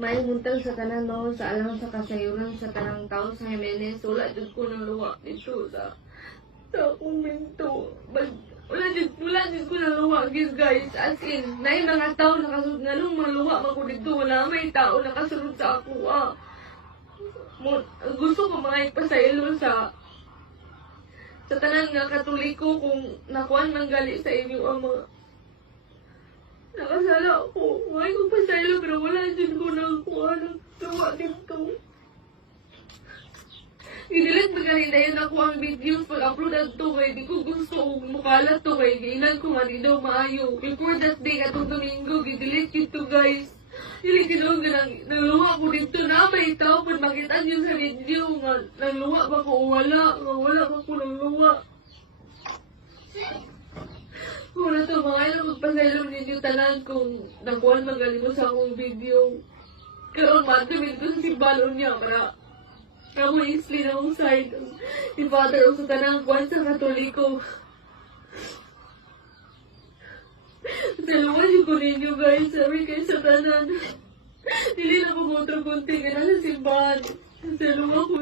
May muntag sa tanan no, sa alang sa kasayuran sa tanang tao sa Jimenez, wala jud ko nang luwa dito sa akong minto. Wala jud ko nang luwa guys. As in, nay mga tao nakasunod nga nung maluwa man ko dito, wala may tao nakasunod sa ako. Gusto ko mga ipasaylo sa tanan nga Katoliko kung nakuan man gali sa inyo ang mga nakasala ako. Ngayon kong pasaylo pero wala dyan ko nakakuha ng tuwa dito. Idilat ba ganun na yun ako ang videos pag-upload at to kay di ko gusto mukalat to kay gainan ko man daw maayo. Before that day katong Domingo, gidelete yun to guys. Dili ginawa nga nangluwa ko dito na may tao pag makita niyo sa video nga nangluwa ba ko o wala. Nga wala ba ko nangluwa. Wala to mga ilang magpasaylo ninyo tanan kung nakuhan magaling mo sa akong video. Karoon man, tumin ko sa simbalon niya para kamu isli na akong side. Si Father o sa tanang kuhan sa Katoliko. Dalawa niyo ko ninyo guys, sabi kayo sa tanan. Dili na ko motor kunti nga na sa simbahan. Dalawa ko.